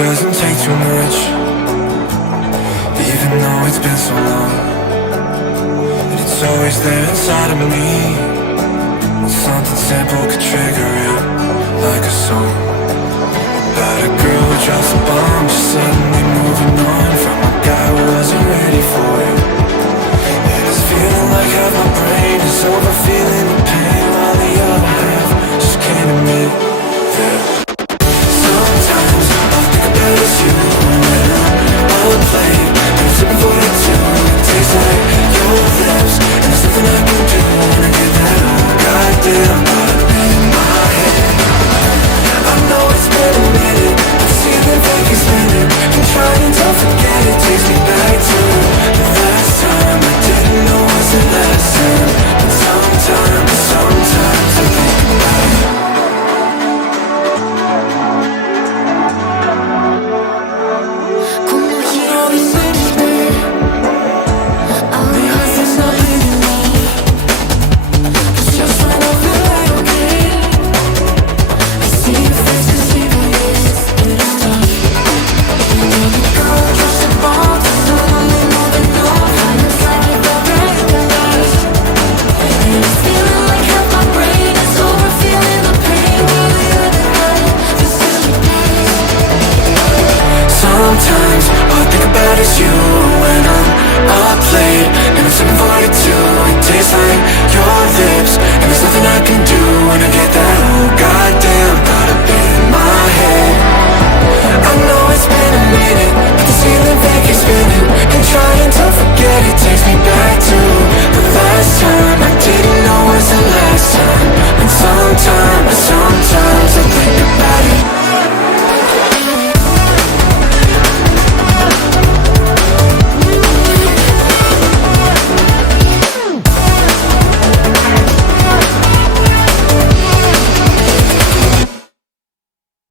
doesn't take too much, even though it's been so long. And it's always there inside of me. Something simple could trigger it, like a song about a girl who drops a bomb, just suddenly moving on from a guy who wasn't ready for it. And it's feeling like half my brain is over, feeling the pain, while the other half just can't admit that. Sometimes all I think about is you when I'm on plane and I'm sipping 42. It tastes like your lips, and there's nothing I can do when I get that old goddamn button in my head. I know it's been a minute, I've seen the Vegas spinning, been trying to forget it, takes me back to the last time I didn't know what's the last time. But sometimes I think about it. Sometimes all I think about is you when I'm up late and I'm sipping 42. It tastes like